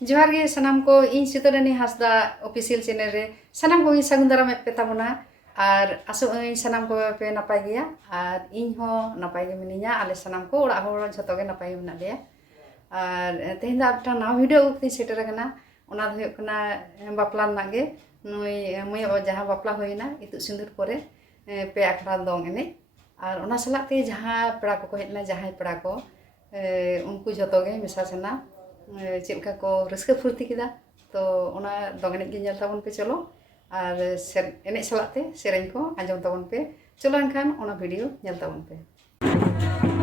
जोहार गे सनाम को इन सितोरानी Hansda official channel रे सनाम को सागुन दाराम पे ताबोना और आसो सनाम को पे नपाय गया और इन हो नपाय गे मिनिया आले सनाम को ओड़ा हो झतो गे नपाय मेना लेया और तेहें दा आपटा नाव वीडियो उक्ति सेटर कना ओना दो हुयुग कना बापला नागे नुई मय जहां बापला होइना इतु सिंदूर परे पे आखड़ा दोंग एने और ओना सलाते जहां पेड़ा को हेजना जहां पेड़ा को उनको झतो गे मिसा सना चेलका को रस्का फुर्ती किदा तो ओना दोंग एने गे नेल ताबन पे चलो और एने सलाते सेरेन को आंजम ताबन पे चलो एनखान ओना वीडियो नेल ताबन पे।